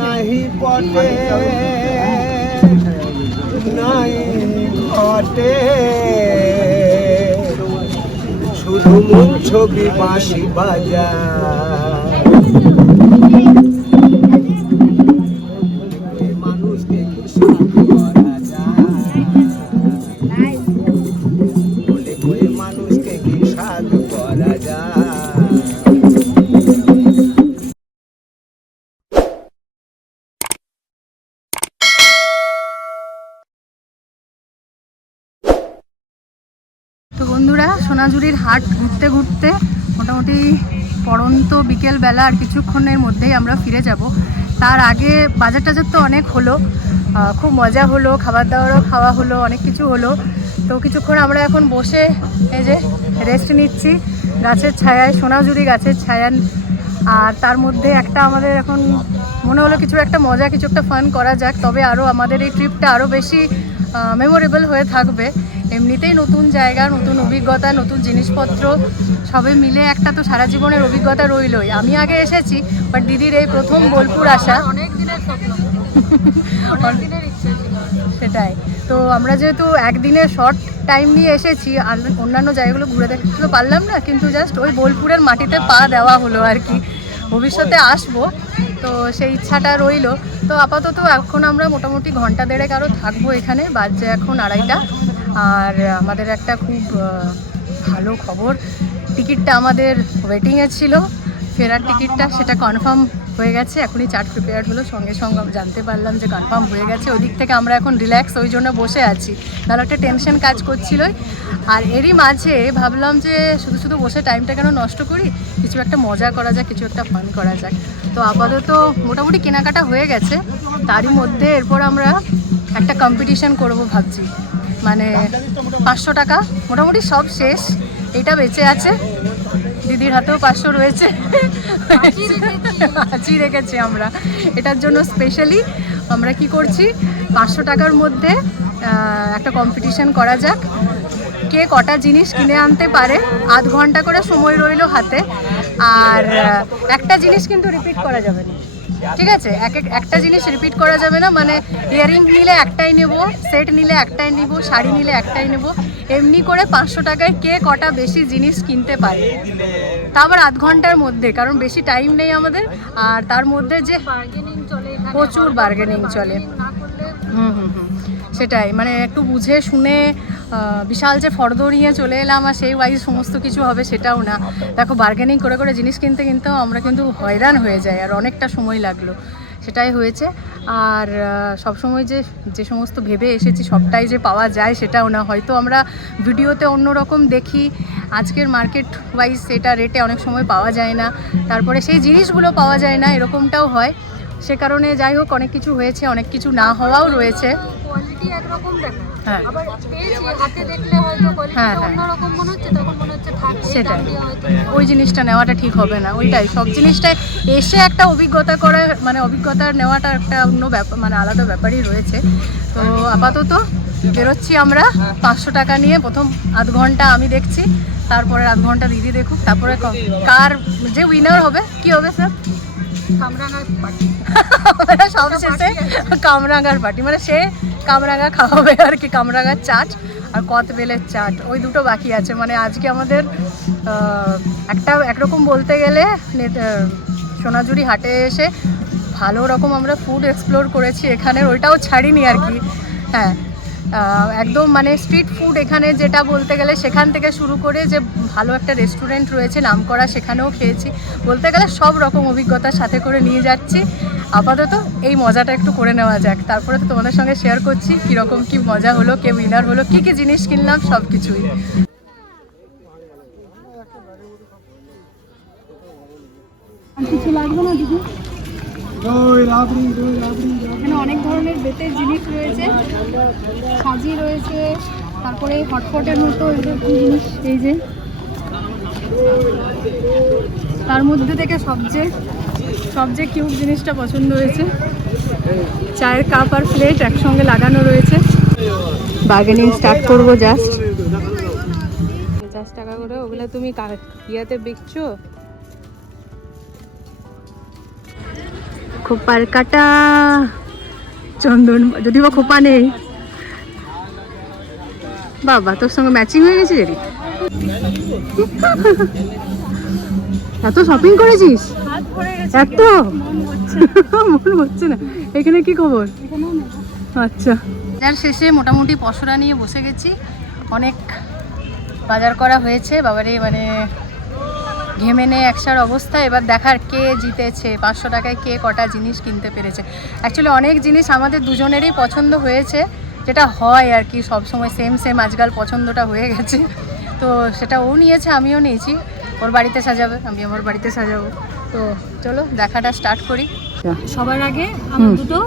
নাহি পটে নাই ঘটে শুধু মন ছবি বাঁশি বাজা বন্ধুরা, সোনাঝুরির হাট ঘুরতে ঘুরতে মোটামুটি পড়ন্ত বিকেল বেলা আর কিছুক্ষণের মধ্যেই আমরা ফিরে যাব। তার আগে বাজার টাজার তো অনেক হলো খুব মজা হলো খাবার দাবারও খাওয়া হলো, অনেক কিছু হলো। তো কিছুক্ষণ আমরা এখন বসে এই যে রেস্ট নিচ্ছি, গাছের ছায়ায়, সোনাঝুরি গাছের ছায়া। আর তার মধ্যে একটা আমাদের এখন মনে হলো কিছু একটা মজা, কিছু একটা ফান করা যাক, তবে আরও আমাদের এই ট্রিপটা আরও বেশি মেমোরেবল হয়ে থাকবে। এমনিতেই নতুন জায়গা নতুন অভিজ্ঞতা নতুন জিনিসপত্র সবে মিলে একটা তো সারা জীবনের অভিজ্ঞতা রইলই। আমি আগে এসেছি বাট দিদির এই প্রথম বোলপুর আসা। অনেক দিনের সেটাই। তো আমরা যেহেতু একদিনের শর্ট টাইম নিয়ে এসেছি আর অন্যান্য জায়গাগুলো ঘুরে দেখতে তো পারলাম না কিন্তু জাস্ট ওই বোলপুরের মাটিতে পা দেওয়া হলো আর কি। ভবিষ্যতে আসব তো সেই ইচ্ছাটা রইল। তো আপাতত এখন আমরা মোটামুটি ঘণ্টা দেড়েক আরও থাকব এখানে বাজছে এখন আড়াইটা। আর আমাদের একটা খুব ভালো খবর। টিকিটটা আমাদের ওয়েটিংয়ে ছিল। ফেরার টিকিটটা সেটা কনফার্ম হয়ে গেছে। এখনই চার্ট প্রিপেয়ার হলো। সঙ্গে সঙ্গে আমি জানতে পারলাম যে কনফার্ম হয়ে গেছে। ওই দিক থেকে আমরা এখন রিল্যাক্স ওই জন্য বসে আছি। নাহলে একটা টেনশন কাজ করছিলই। আর এরই মাঝে ভাবলাম যে শুধু শুধু বসে টাইমটা কেন নষ্ট করি? কিছু একটা মজা করা যাক, কিছু একটা ফান করা যাক। তো আপাতত মোটামুটি কেনাকাটা হয়ে গেছে। তারই মধ্যে এরপর আমরা একটা কম্পিটিশন করব ভাবছি। মানে পাঁচশো টাকা। মোটামুটি সব শেষ। এটা বেঁচে আছে। দিদির হাতেও পাঁচশো রয়েছে। হাঁচি রেখেছি আমরা। এটার জন্য স্পেশালি আমরা কি করছি? পাঁচশো টাকার মধ্যে একটা কম্পিটিশন করা যাক। কে কটা জিনিস কিনে আনতে পারে। আধ ঘণ্টা করে সময় রইল হাতে। আর একটা জিনিস কিন্তু রিপিট করা যাবে না। ঠিক আছে? এক এক একটা জিনিস রিপিট করা যাবে না মানে ইয়ারিং নিলে একটাই নেব সেট নিলে একটাই নেব শাড়ি নিলে একটাই নেব এমনি করে পাঁচশো টাকায় কে কটা বেশি জিনিস কিনতে পারে? তা আবার আধ ঘণ্টার মধ্যে কারণ বেশি টাইম নেই আমাদের আর তার মধ্যে যে প্রচুর বার্গেনিং চলে। হুম হুম হুম। সেটাই মানে একটু বুঝে শুনে বিশাল যে ফর্দ নিয়ে চলে এলাম আর সেই ওয়াইজ সমস্ত কিছু হবে সেটাও না। দেখো বার্গেনিং করে করে জিনিস কিনতে কিনতেও আমরা কিন্তু হয়রান হয়ে যাই আর অনেকটা সময় লাগল, সেটাই হয়েছে। আর সব সময় যে যে সমস্ত ভেবে এসেছি সবটাই যে পাওয়া যায় সেটাও না। হয়তো আমরা ভিডিওতে অন্যরকম দেখি, আজকের মার্কেট ওয়াইজ সেটা রেটে অনেক সময় পাওয়া যায় না, তারপরে সেই জিনিসগুলো পাওয়া যায় না, এরকমটাও হয়। সে কারণে যাই হোক, অনেক কিছু হয়েছে, অনেক কিছু না হওয়াও রয়েছে। কোয়ালিটি একরকম দেখায় হ্যাঁ। আবার পেয়েছি হাতে দেখলে হয়তো হ্যাঁ, হ্যাঁ। অন্যরকম মনে হচ্ছে তখন মনে হচ্ছে থাক সেটাই। ওই জিনিসটা নেওয়াটা ঠিক হবে না ওইটাই। সব জিনিসটাই এসে একটা অভিজ্ঞতা করে মানে অভিজ্ঞতা নেওয়াটা একটা অন্য ব্যাপার মানে আলাদা ব্যাপারই রয়েছে। তো আপাতত বেরোচ্ছি আমরা পাঁচশো টাকা নিয়ে। প্রথম আধ ঘণ্টা আমি দেখছি তারপরে আধ ঘণ্টা দিদি দেখুক তারপরে কার যে উইনার হবে কি হবে স্যার কামরাঙার পাটি সব শেষে কামরাঙ্গার পার্টি মানে সে কামরাঙ্গা খাওয়াবে আর কি কামরাঙার চাট আর কত বেলের চাট, ওই দুটো বাকি আছে। মানে আজকে আমাদের একটা একরকম বলতে গেলে সোনাঝুরি হাটে এসে ভালো রকম আমরা ফুড এক্সপ্লোর করেছি এখানে ওইটাও ছাড়িনি আর কি। হ্যাঁ একদম মানে স্ট্রিট ফুড এখানে যেটা বলতে গেলে সেখান থেকে শুরু করে যে ভালো একটা রেস্টুরেন্ট রয়েছে, নামকরা সেখানেও খেয়েছি। বলতে গেলে সব রকম অভিজ্ঞতার সাথে করে নিয়ে যাচ্ছি। আপাতত এই মজাটা একটু করে নেওয়া যাক। তারপরে তো তোমাদের সঙ্গে শেয়ার করছি কীরকম কী মজা হলো, কে উইনার হলো, কী কী জিনিস কিনলাম, সব কিছুই। কিছু লাগবে না, দিদি দই রাবড়ি দই রাবড়ি এখানে অনেক ধরনের বেতের জিনিস রয়েছে, সাজি রয়েছে, তারপরে হটপটের মতো জিনিস, এই যে। তার মধ্যে থেকে সবচেয়ে সবচেয়ে কিউট জিনিসটা পছন্দ হয়েছে। চায়ের কাপ আর প্লেট একসঙ্গে লাগানো রয়েছে। বার্গেনিং স্টার্ট করব জাস্ট পঞ্চাশ টাকা করে ওগুলো তুমি ইয়াতে বিকছো? খোপার কাটা। চন্দন যদি বা খোপা নেই। বাবা, তোর সঙ্গে ম্যাচিং হয়ে গেছে রে এত শপিং করেছিস? এত? মন হচ্ছে না। এখানে কি খবর? আচ্ছা। বাজার শেষে মোটামুটি পশরা নিয়ে বসে গেছি। অনেক বাজার করা হয়েছে। বাবারে মানে ঘেমে নেই একসার অবস্থা। এবার দেখার কে জিতেছে পাঁচশো টাকায় কে কটা জিনিস কিনতে পেরেছে। অ্যাকচুয়ালি অনেক জিনিস আমাদের দুজনেরই পছন্দ হয়েছে যেটা হয় আর কি সবসময় সেম সেম আজকাল পছন্দটা হয়ে গেছে। তো সেটা ও নিয়েছে আমিও নিয়েছি। ওর বাড়িতে সাজাবে আমি আমার বাড়িতে সাজাবো। তো চলো দেখাটা স্টার্ট করি। সবার আগে। দুটো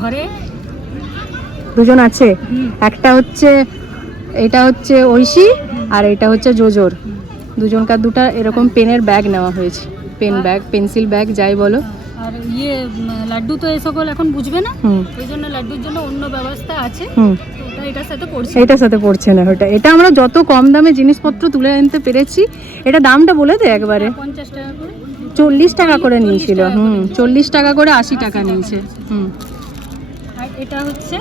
ঘরে দুজন আছে? একটা হচ্ছে এটা হচ্ছে ঐশী আর এটা হচ্ছে জোজোর। দুজনকার দুটা এরকম পেনের ব্যাগ নেওয়া হয়েছে। পেন ব্যাগ পেন্সিল ব্যাগ যাই বলো। আর ইয়ে লাড্ডু তো এই সকল এখন বুঝবে না। ওই জন্য লাড্ডুর জন্য অন্য ব্যবস্থা আছে। এটার সাথে পড়ছে। এইটার সাথে পড়ছে না ওটা। এটা আমরা যত কম দামে জিনিসপত্র তুলে আনতে পেরেছি এটা দামটা বলে দে একবারে। পঞ্চাশ টাকা করে। চল্লিশ টাকা করে নিয়েছিল। হুম চল্লিশ টাকা করে আশি টাকা নিয়েছে। হুম। আর এটা হচ্ছে?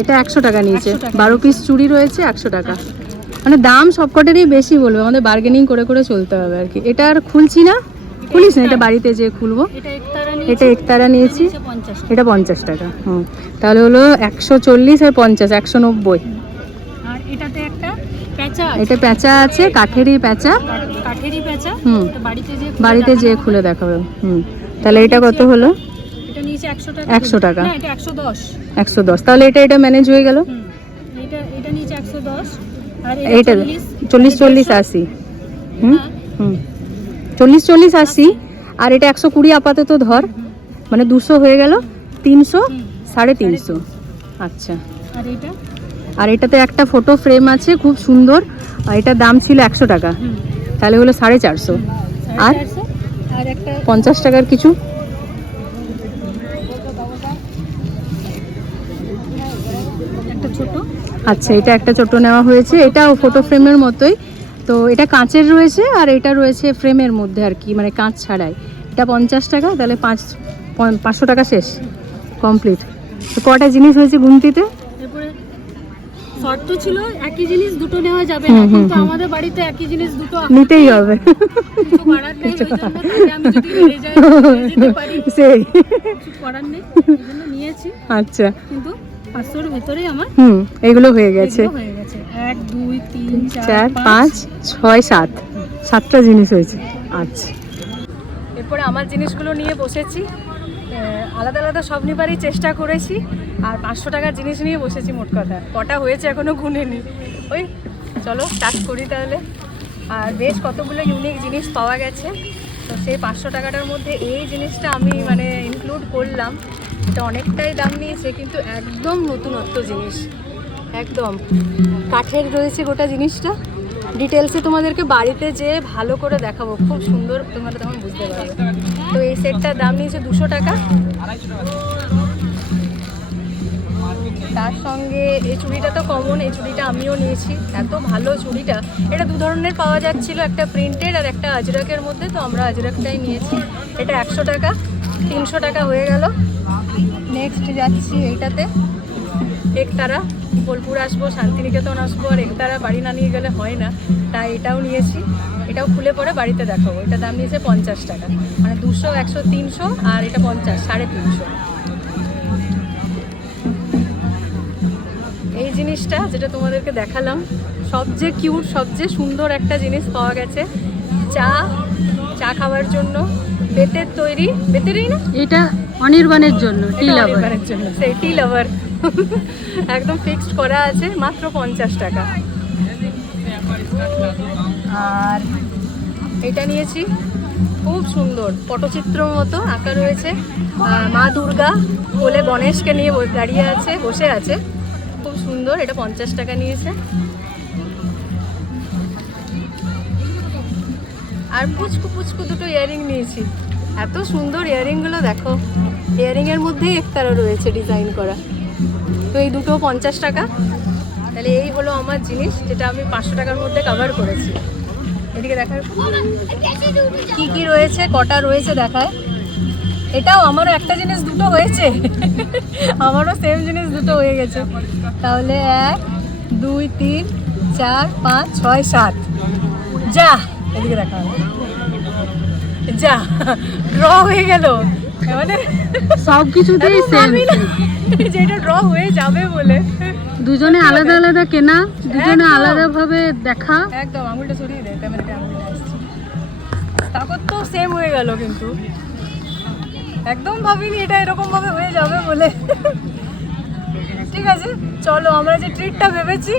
এটা একশো টাকা নিয়েছে। বারো পিস চুড়ি রয়েছে একশো টাকা। মানে দাম সবকটারই বেশি বলবে আমাদের বার্গেনিং করে করে চলতে হবে আর কি। এটা আর খুলছি না। খুলিস না? এটা বাড়িতে যেয়ে খুলবো। এটা একতারা নিয়েছি। এটা পঞ্চাশ টাকা হুম। তাহলে হলো একশো চল্লিশ আর পঞ্চাশ একশো নব্বই। এটা প্যাঁচা আছে কাঠেরই প্যাঁচা। হুম। বাড়িতে যেয়ে খুলে দেখাবে। হুম। তাহলে এটা কত হলো? একশো টাকা। 100 টাকা। না এটা একশো দশ। তাহলে এটা এটা ম্যানেজ হয়ে গেল? এটা এটা নিয়েছে একশো দশ। আর এইটা চল্লিশ? চল্লিশ আশি। হুম? হুম। চল্লিশ চল্লিশ আশি। আর এটা একশো কুড়ি আপাতত ধর। মানে দুশো হয়ে গেল। তিনশো সাড়ে তিনশো। আচ্ছা। আর এটাতে একটা ফটো ফ্রেম আছে খুব সুন্দর। আর এটার দাম ছিল একশো টাকা। তাহলে হলো সাড়ে চারশো। আর? পঞ্চাশ টাকার কিছু? একটা ছোট? আচ্ছা এটা একটা ছোট নেওয়া হয়েছে। এটাও ফটো ফ্রেমের মতোই। তো এটা কাঁচের রয়েছে আর এটা রয়েছে ফ্রেমের মধ্যে আর কি মানে কাঁচ ছাড়াই। এটা পঞ্চাশ টাকা তাহলে পাঁচ পাঁচশো টাকা শেষ কমপ্লিট তো কটা জিনিস হয়েছে গুমতিতে শর্ত ছিল একই জিনিস দুটো নেওয়া যাবে না কিন্তু আমাদের বাড়িতে একই জিনিস দুটো নিতেই হবে। সেই। নিয়েছি। আচ্ছা। কিন্তু পাঁচশোর ভেতরেই আমার হুম এগুলো হয়ে গেছে। হয়ে গেছে। এক দুই তিন চার পাঁচ। ছয় সাত। সাতটা জিনিস হয়েছে। আচ্ছা। এরপরে আমার জিনিসগুলো নিয়ে বসেছি। আলাদা আলাদা সব নিবারই চেষ্টা করেছি। আর পাঁচশো টাকার জিনিস নিয়ে বসেছি মোট কথা। কটা হয়েছে এখনও গুনেনি। ওই চলো স্টার্ট করি তাহলে। আর বেশ কতগুলো ইউনিক জিনিস পাওয়া গেছে। তো সেই পাঁচশো টাকাটার মধ্যে এই জিনিসটা আমি মানে ইনক্লুড করলাম। এটা অনেকটাই দাম নিয়েছে, কিন্তু একদম নতুনত্ব জিনিস। একদম। কাঠের রয়েছে গোটা জিনিসটা। ডিটেলসে তোমাদেরকে বাড়িতে যেয়ে ভালো করে দেখাবো, খুব সুন্দর তোমরা তখন বুঝতে পারবে। তো এই সেটটার দাম নিয়েছে দুশো টাকা। তার সঙ্গে এই চুড়িটা তো কমন এই চুড়িটা আমিও নিয়েছি। এত ভালো চুড়িটা। এটা দু ধরনের পাওয়া যাচ্ছিল, একটা প্রিন্টেড আর একটা আজরাকের মধ্যে, তো আমরা আজরাকটাই নিয়েছি। এটা একশো টাকা, তিনশো টাকা হয়ে গেল। নেক্সট যাচ্ছি এইটাতে। একতারা, বোলপুর আসব, শান্তিনিকেতন আসব, আর একতারা বাড়ি না নিয়ে গেলে হয় না। তাই এটাও নিয়েছি। এটাও খুলে পরে বাড়িতে দেখাবো। এটা দাম নিয়েছে পঞ্চাশ টাকা। মানে দুশো, একশো, তিনশো আর এটা পঞ্চাশ, সাড়ে তিনশো। এই জিনিসটা যেটা তোমাদেরকে দেখালাম সবচেয়ে কিউট সবচেয়ে সুন্দর একটা জিনিস পাওয়া গেছে। চা চা খাওয়ার জন্য। বেতের তৈরি বেতেরই না? এটা অনির্বাণের জন্য টি লাভার জন্য সেই টি লাভার একদম ফিক্সড করা আছে মাত্র পঞ্চাশ টাকা। আর এটা নিয়েছি খুব সুন্দর পটচিত্র মতো আঁকা রয়েছে। মা দুর্গা বলে গণেশকে নিয়ে দাঁড়িয়ে আছে বসে আছে। খুব সুন্দর এটা পঞ্চাশ টাকা নিয়েছে। আর পুচকু পুচকু দুটো ইয়ারিং নিয়েছি। এত সুন্দর ইয়ারিংগুলো দেখো। ইয়ারিংয়ের মধ্যেই একতারা রয়েছে ডিজাইন করা। তো এই দুটো পঞ্চাশ টাকা। তাহলে এই হলো আমার জিনিস, যেটা আমি পাঁচশো টাকার মধ্যে কভার করেছি। এদিকে দেখার কি কি রয়েছে, কটা রয়েছে দেখায়। এটাও আমারও একটা জিনিস দুটো হয়েছে। আমারও সেম জিনিস দুটো হয়ে গেছে। তাহলে এক, দুই, তিন, চার, পাঁচ, ছয়, সাত। যা! এদিকে দেখা হবে। যা ড্র হয়ে গেল। মানে সব কিছুতেই সেম ভাবি যে এটা ড্র হয়ে যাবে বলে। দুজনে আলাদা আলাদা কেনা দুজনে। আলাদা ভাবে দেখা। একদম আঙুলটা সরিয়ে দে ক্যামেরাতে আঙুলটা আসছে। তারপর তো সেম হয়ে গেল কিন্তু। একদম ভাবিনি এটা এরকম ভাবে হয়ে যাবে বলে। ঠিক আছে চলো আমরা যে ট্রিটটা ভেবেছি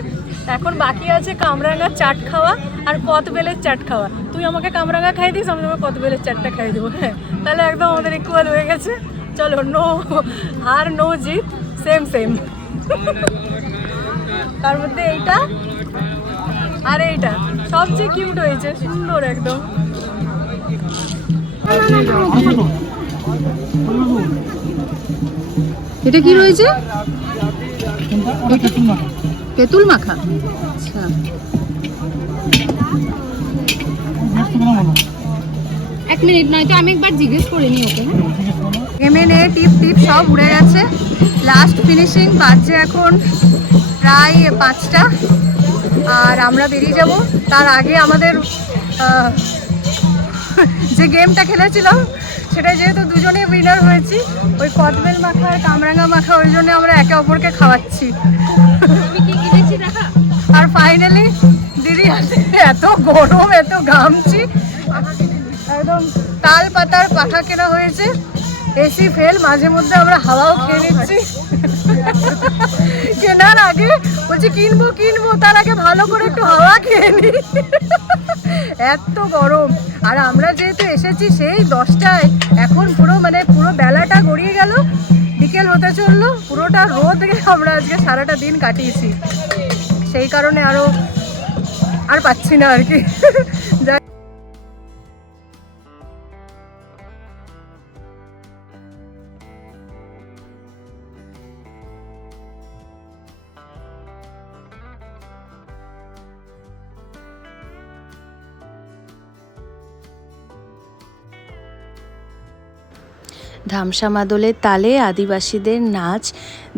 এখন বাকি আছে কামরাঙ্গার চাট খাওয়া আর কতবেলের চাট খাওয়া। তুই আমাকে কামরাঙ্গা খাই দিস আমি তোমাকে কতবেলের চাটটা খাই দেবো। হ্যাঁ তাহলে একদম আমাদের ইকুয়াল হয়ে গেছে। চলো নো হার নো জিত সেম সেম তার মধ্যে এইটা আর এইটা। সবচেয়ে কিউট হয়েছে সুন্দর একদম। এটা কি রয়েছে? তেঁতুল মাখা আচ্ছা। এক মিনিট নয়তো আমি একবার জিজ্ঞেস করে নিই ওকে এমএ নে টিপ টিপ সব উড়ে গেছে। লাস্ট ফিনিশিং বাজছে এখন প্রায় পাঁচটা। আর আমরা বেরিয়ে যাব। তার আগে আমাদের যে গেমটা খেলেছিলাম সেটা যেহেতু দুজনে উইনার হয়েছি ওই কদবেল মাখা আর কামরাঙা মাখা ওই জন্য আমরা একে অপরকে খাওয়াচ্ছি। আর ফাইনালি দিদি, এত গরম, এত ঘামছি। একদম তাল পাতার পাখা কেনা হয়েছে। এসি ফেল মাঝে মধ্যে আমরা হাওয়াও খেয়ে নিচ্ছি। কেনার আগে বলছি, কিনবো কিনবো। তার আগে ভালো করে একটু হাওয়া খেয়ে নি। এত গরম। আর আমরা যেহেতু এসেছি সেই দশটায়, এখন পুরো মানে পুরো বেলাটা গড়িয়ে গেল। বিকেল হতে চলল, পুরোটা রোদ আমরা আজকে সারাটা দিন কাটিয়েছি। সেই কারণে আরও আর পাচ্ছি না আর কি। যাই ধামসা মাদলের তালে আদিবাসীদের নাচ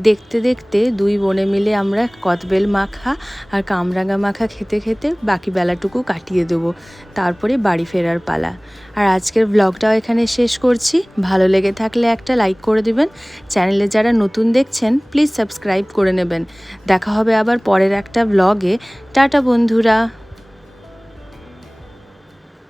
দেখতে দেখতে দুই বোনে মিলে আমরা কদবেল মাখা আর কামরাঙা মাখা খেতে খেতে বাকি বেলাটুকু কাটিয়ে দেবো, তারপরে বাড়ি ফেরার পালা। আর আজকের ব্লগটাও এখানে শেষ করছি। ভালো লেগে থাকলে একটা লাইক করে দিবেন। চ্যানেলে যারা নতুন দেখছেন প্লিজ সাবস্ক্রাইব করে নেবেন। দেখা হবে আবার পরের একটা ব্লগে টাটা বন্ধুরা!